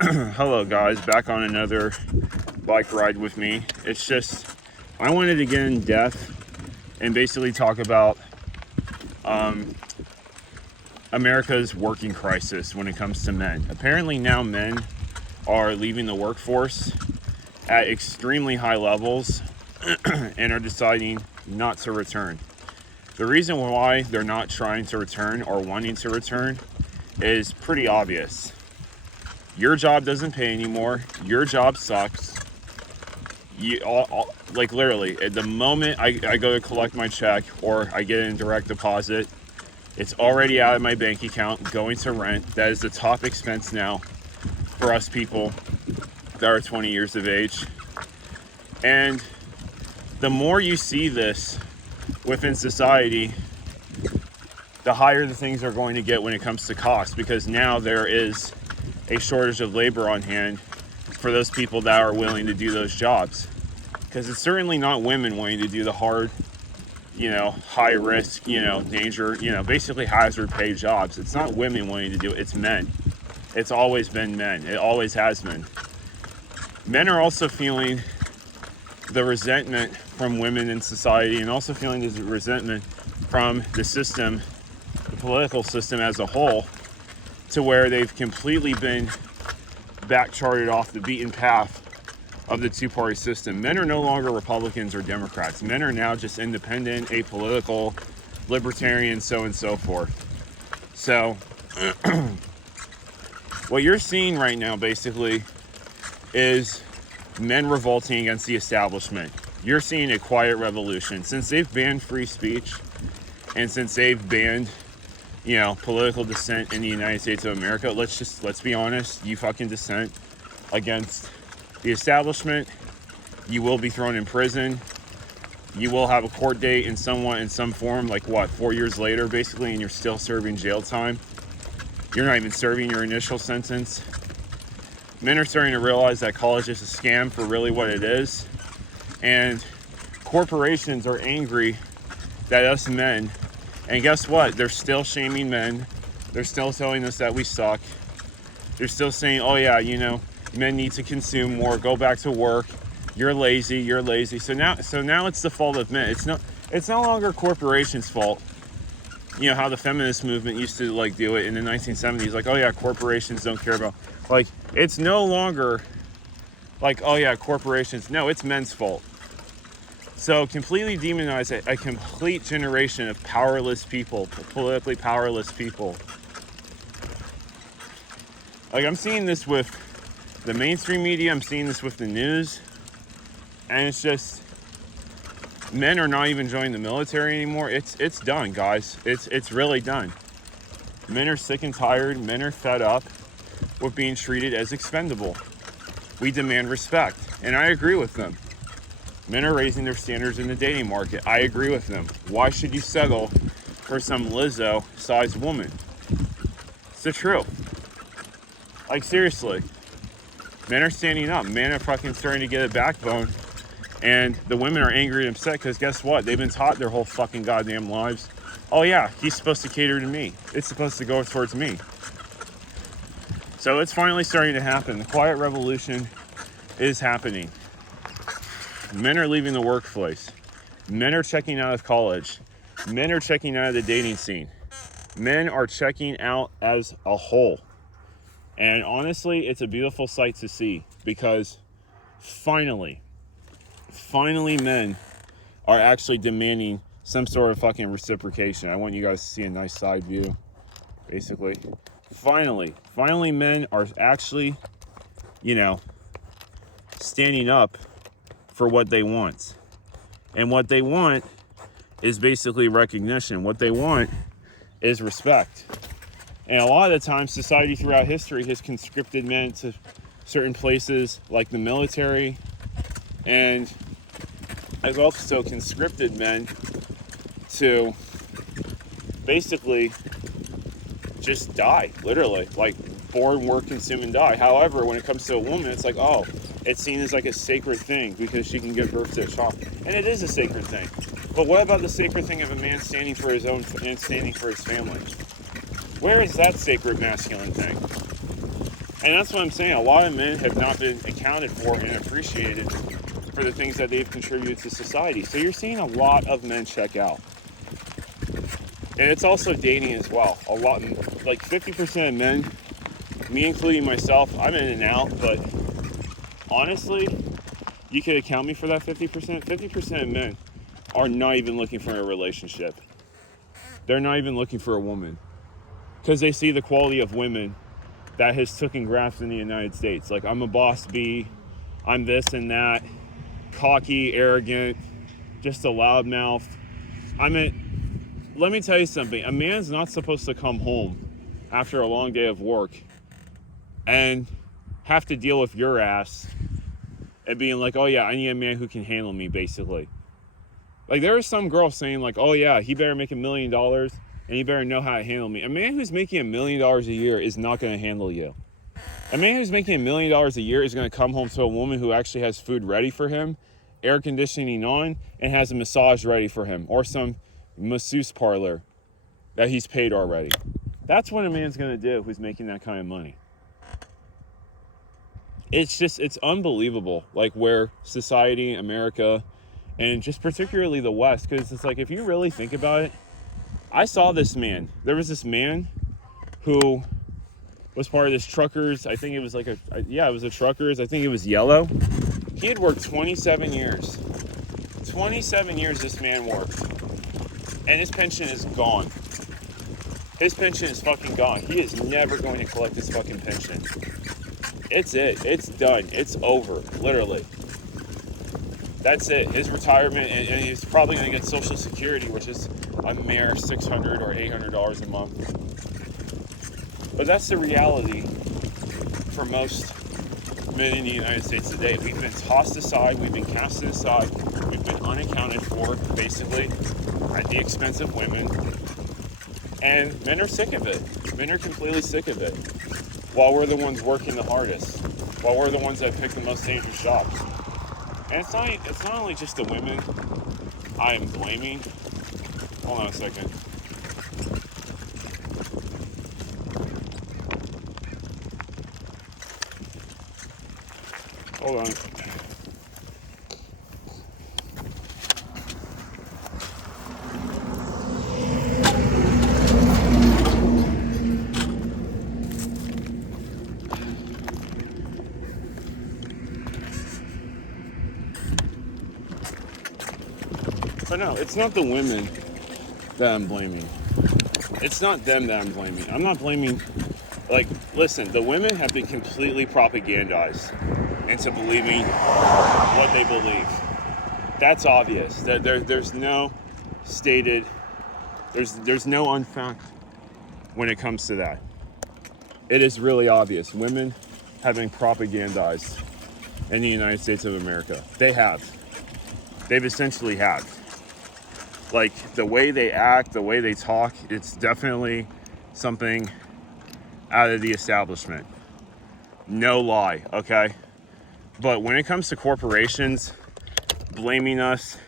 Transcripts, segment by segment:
Hello guys, back on another bike ride with me. It's just, I wanted to get in depth and basically talk about America's working crisis when it comes to men. Apparently now men are leaving the workforce at extremely high levels and are deciding not to return. The reason why they're not trying to return or wanting to return is pretty obvious. Your job doesn't pay anymore. Your job sucks. Like literally, at the moment I go to collect my check or I get in direct deposit, it's already out of my bank account going to rent. That is the top expense now for us people that are 20 years of age. And the more you see this within society, the higher the things are going to get when it comes to cost, because now there is a shortage of labor on hand for those people that are willing to do those jobs. Because it's certainly not women wanting to do the hard, high risk, danger, basically hazard pay jobs. It's not women wanting to do it, it's men. It's always been men. It always has been. Men are also feeling the resentment from women in society, and also feeling the resentment from the system, the political system as a whole, to where they've completely been back-charted off the beaten path of the two-party system. Men are no longer Republicans or Democrats. Men are now just independent, apolitical, libertarian, so on and so forth. So, what you're seeing right now, basically, is men revolting against the establishment. You're seeing a quiet revolution. Since they've banned free speech, and since they've banned political dissent in the United States of America, let's be honest, you fucking dissent against the establishment, you will be thrown in prison. You will have a court date in some form, like 4 years later, basically, and you're still serving jail time. You're not even serving your initial sentence. Men are starting to realize that college is a scam for really what it is. And corporations are angry that us men, and guess what? They're still shaming men. They're still telling us that we suck. They're still saying, oh yeah, men need to consume more, go back to work. You're lazy. So now it's the fault of men. It's no longer corporations' fault. How the feminist movement used to do it in the 1970s, oh yeah, corporations don't care about, it's no longer oh yeah, corporations. No, it's men's fault. So completely demonize a complete generation of powerless people, politically powerless people. I'm seeing this with the mainstream media, I'm seeing this with the news, and it's just, men are not even joining the military anymore. It's done, guys. It's really done. Men are sick and tired. Men are fed up with being treated as expendable. We demand respect, and I agree with them. Men are raising their standards in the dating market. I agree with them. Why should you settle for some Lizzo-sized woman? It's the truth. Seriously. Men are standing up. Men are fucking starting to get a backbone. And the women are angry and upset because guess what? They've been taught their whole fucking goddamn lives, oh yeah, he's supposed to cater to me. It's supposed to go towards me. So it's finally starting to happen. The quiet revolution is happening. Men are leaving the workplace. Men are checking out of college. Men are checking out of the dating scene. Men are checking out as a whole. And honestly, it's a beautiful sight to see, because finally men are actually demanding some sort of fucking reciprocation. I want you guys to see a nice side view, basically. Finally men are actually, standing up for what they want. And what they want is basically recognition. What they want is respect. And a lot of the times, society throughout history has conscripted men to certain places like the military, and has also conscripted men to basically just die, literally. Born, work, consume, and die. However, when it comes to a woman, it's it's seen as a sacred thing because she can give birth to a child. And it is a sacred thing. But what about the sacred thing of a man standing for his own and standing for his family? Where is that sacred masculine thing? And that's what I'm saying. A lot of men have not been accounted for and appreciated for the things that they've contributed to society. So you're seeing a lot of men check out. And it's also dating as well. A lot, like 50% of men, me including myself, I'm in and out, but honestly, you could account me for that 50%. 50% of men are not even looking for a relationship. They're not even looking for a woman because they see the quality of women that has taken grafts in the United States. Like, I'm a boss bee, I'm this and that, cocky, arrogant, just a loudmouth. Let me tell you something. A man's not supposed to come home after a long day of work and have to deal with your ass and being like, oh yeah, I need a man who can handle me, basically. Like, there are some girls saying like, oh yeah, he better make $1 million and he better know how to handle me. A man who's making $1 million a year is not going to handle you. A man who's making $1 million a year is going to come home to a woman who actually has food ready for him, air conditioning on, and has a massage ready for him, or some masseuse parlor that he's paid already. That's what a man's going to do who's making that kind of money. It's unbelievable, like, where society, America, and just particularly the West, because it's like, if you really think about it, I saw this man. There was this man who was part of this truckers. I think it was it was a truckers. I think it was yellow. He had worked 27 years. 27 years this man worked. And his pension is gone. His pension is fucking gone. He is never going to collect his fucking pension. It's it. It's done. It's over. Literally. That's it. His retirement, and he's probably going to get Social Security, which is a mere $600 or $800 a month. But that's the reality for most men in the United States today. We've been tossed aside. We've been casted aside. We've been unaccounted for, basically, at the expense of women. And men are sick of it. Men are completely sick of it. While we're the ones working the hardest. While we're the ones that pick the most dangerous jobs. And it's not only just the women I am blaming. Hold on a second. Hold on. But no, it's not the women that I'm blaming. It's not them that I'm blaming. I'm not blaming, like, listen, the women have been completely propagandized into believing what they believe. That's obvious. There's no stated, there's no unfact when it comes to that. It is really obvious. Women have been propagandized in the United States of America. They have. They've essentially have. Like, the way they act, the way they talk, it's definitely something out of the establishment. No lie, okay? But when it comes to corporations blaming us,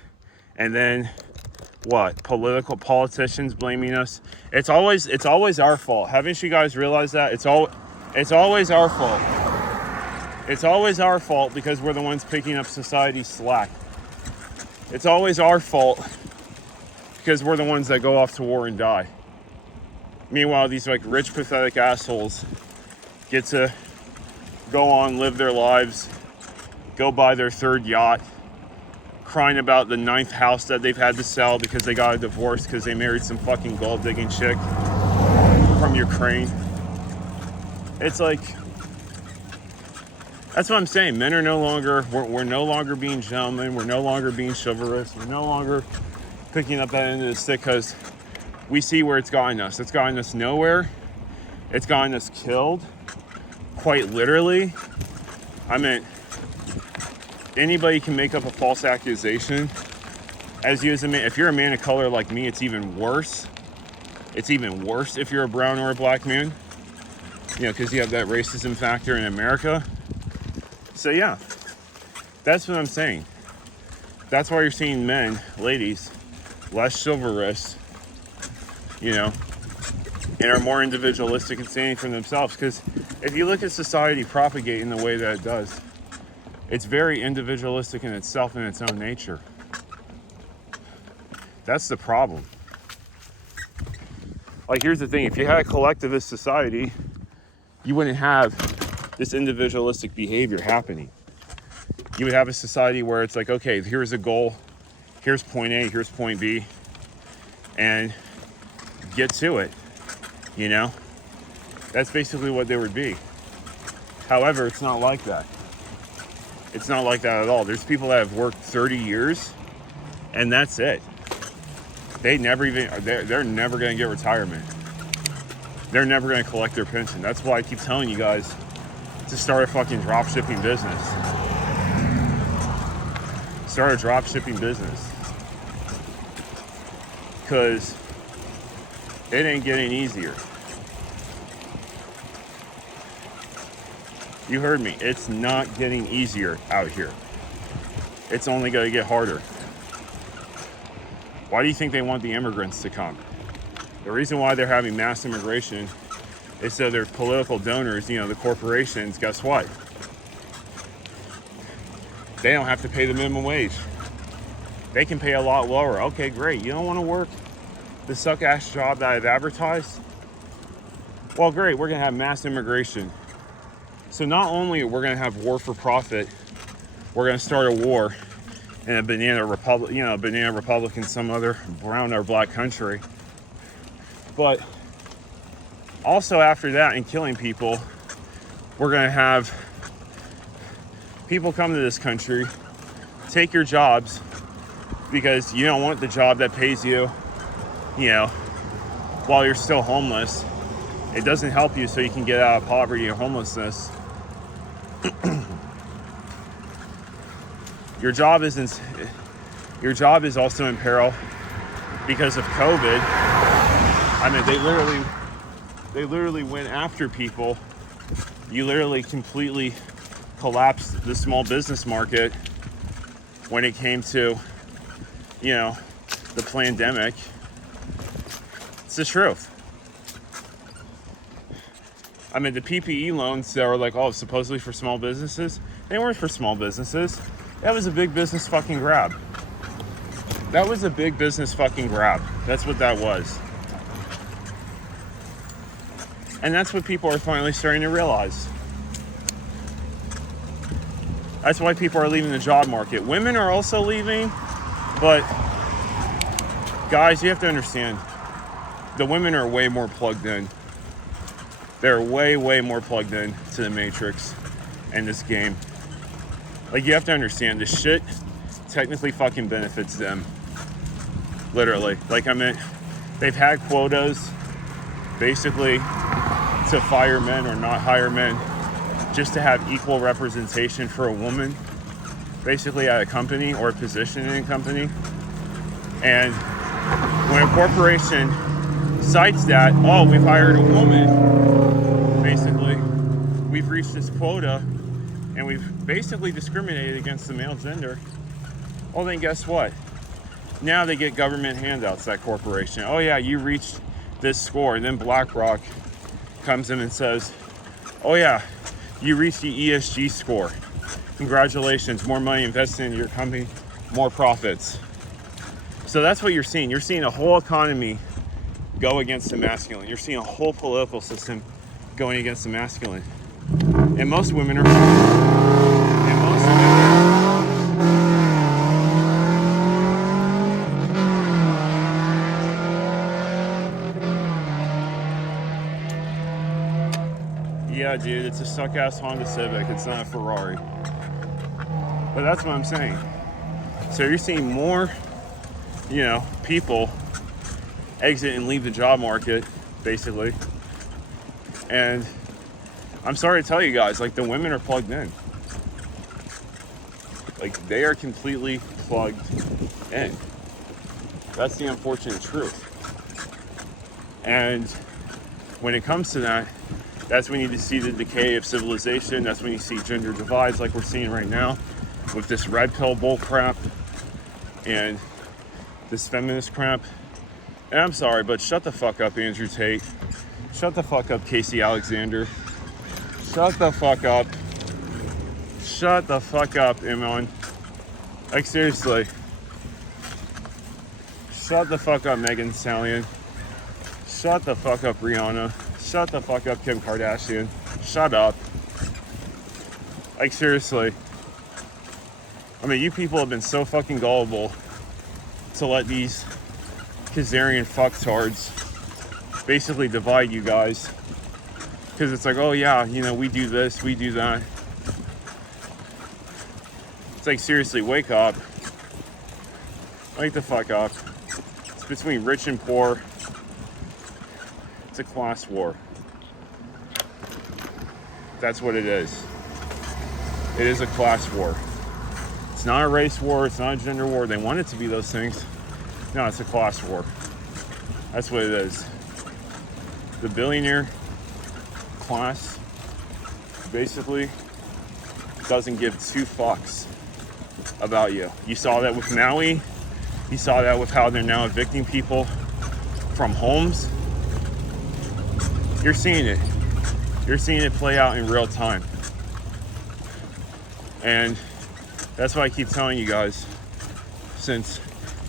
and then what? Politicians blaming us. It's always our fault. Haven't you guys realized that? It's always our fault. It's always our fault because we're the ones picking up society's slack. It's always our fault because we're the ones that go off to war and die. Meanwhile, these like rich, pathetic assholes get to go on, live their lives, go buy their third yacht, crying about the 9th house that they've had to sell because they got a divorce because they married some fucking gold digging chick from Ukraine. It's like, that's what I'm saying. Men are no longer, we're no longer being gentlemen. We're no longer being chivalrous. We're no longer picking up that end of the stick because we see where it's gotten us. It's gotten us nowhere. It's gotten us killed, quite literally. I mean, anybody can make up a false accusation. As a man, if you're a man of color like me, it's even worse. It's even worse if you're a brown or a black man. You know, because you have that racism factor in America. So yeah, that's what I'm saying. That's why you're seeing men, ladies, less chivalrous, you know, and are more individualistic and standing for themselves. Because if you look at society propagating the way that it does, it's very individualistic in itself in its own nature. That's the problem. Like, here's the thing, if you had a collectivist society, you wouldn't have this individualistic behavior happening. You would have a society where it's like, okay, here's a goal, here's point A, here's point B, and get to it, you know? That's basically what there would be. However, it's not like that. It's not like that at all. There's people that have worked 30 years, and that's it. They're never going to get retirement. They're never going to collect their pension. That's why I keep telling you guys to start a fucking drop shipping business. Start a drop shipping business. Because it ain't getting easier. You heard me. It's not getting easier out here. It's only going to get harder. Why do you think they want the immigrants to come? The reason why they're having mass immigration is so their political donors, you know, the corporations, guess what? They don't have to pay the minimum wage. They can pay a lot lower. Okay, great. You don't want to work the suck-ass job that I've advertised? Well, great. We're going to have mass immigration. So not only we're going to have war for profit, we're going to start a war in a banana republic, you know, a banana republic in some other brown or black country. But also after that, and killing people, we're going to have people come to this country, take your jobs because you don't want the job that pays you, you know, while you're still homeless. It doesn't help you so you can get out of poverty or homelessness. Your job is also in peril because of COVID. I mean, they literally went after people. You literally completely collapsed the small business market when it came to, you know, the pandemic. It's the truth. I mean, the PPE loans that were like, oh, supposedly for small businesses, they weren't for small businesses. That was a big business fucking grab. That was a big business fucking grab. That's what that was. And that's what people are finally starting to realize. That's why people are leaving the job market. Women are also leaving, but guys, you have to understand, the women are way more plugged in. They're way, way more plugged in to the Matrix and this game. Like, you have to understand, this shit technically fucking benefits them. Literally. Like, I mean, they've had quotas, basically, to fire men or not hire men, just to have equal representation for a woman, basically at a company or a position in a company. And when a corporation cites that, oh, we've hired a woman, basically, we've reached this quota, and we've basically discriminated against the male gender, well, then guess what? Now they get government handouts, that corporation. Oh yeah, you reached this score. And then BlackRock comes in and says, oh yeah, you reached the ESG score. Congratulations, more money invested in your company, more profits. So that's what you're seeing. You're seeing a whole economy go against the masculine. You're seeing a whole political system going against the masculine. And most women are... Yeah, dude, it's a suck-ass Honda Civic. It's not a Ferrari. But that's what I'm saying. So you're seeing more, you know, people exit and leave the job market, basically. And I'm sorry to tell you guys, like, the women are plugged in. Like, they are completely plugged in. That's the unfortunate truth. And when it comes to that, that's when you see the decay of civilization. That's when you see gender divides like we're seeing right now with this red pill bull crap and this feminist crap. And I'm sorry, but shut the fuck up, Andrew Tate. Shut the fuck up, Casey Alexander. Shut the fuck up. Shut the fuck up, Imon. Like, seriously. Shut the fuck up, Megan Thee Stallion. Shut the fuck up, Rihanna. Shut the fuck up, Kim Kardashian. Shut up. Like, seriously. I mean, you people have been so fucking gullible to let these Khazarian fucktards basically divide you guys. Because it's like, oh yeah, you know, we do this, we do that. It's like, seriously, wake up. Wake the fuck up. It's between rich and poor. It's a class war. That's what it is. It is a class war. It's not a race war, it's not a gender war. They want it to be those things. No, it's a class war. That's what it is. The billionaire class basically doesn't give two fucks about you. You saw that with Maui. You saw that with how they're now evicting people from homes. You're seeing it. You're seeing it play out in real time. And that's why I keep telling you guys, since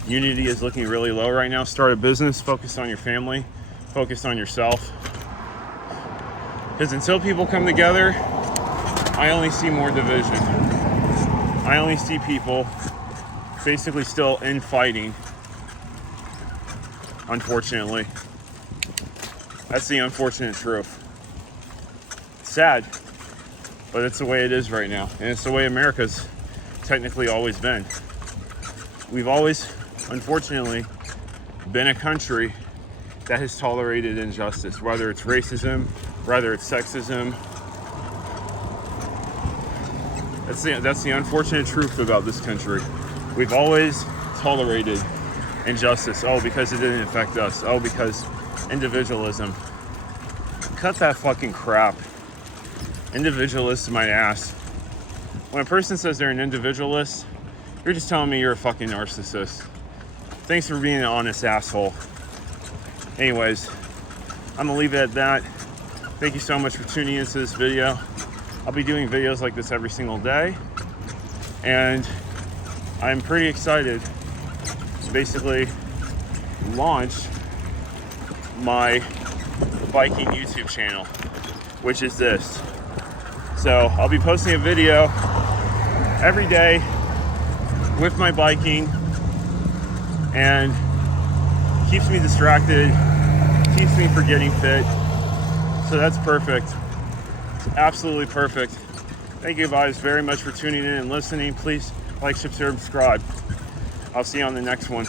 unity is looking really low right now, start a business, focus on your family, focus on yourself. Because until people come together, I only see more division. I only see people basically still infighting, unfortunately. That's the unfortunate truth. It's sad, but it's the way it is right now. And it's the way America's technically always been. We've always, unfortunately, been a country that has tolerated injustice, whether it's racism, whether it's sexism. That's the unfortunate truth about this country. We've always tolerated injustice. Oh, because it didn't affect us. Oh, because individualism. Cut that fucking crap. Individualist, my ass. When a person says they're an individualist, you're just telling me you're a fucking narcissist. Thanks for being an honest asshole. Anyways, I'm gonna leave it at that. Thank you so much for tuning into this video. I'll be doing videos like this every single day. And I'm pretty excited to basically launch my biking YouTube channel, which is this. So I'll be posting a video every day with my biking, and keeps me distracted, keeps me from getting fit. So that's perfect. It's absolutely perfect. Thank you guys very much for tuning in and listening. Please like, subscribe. I'll see you on the next one.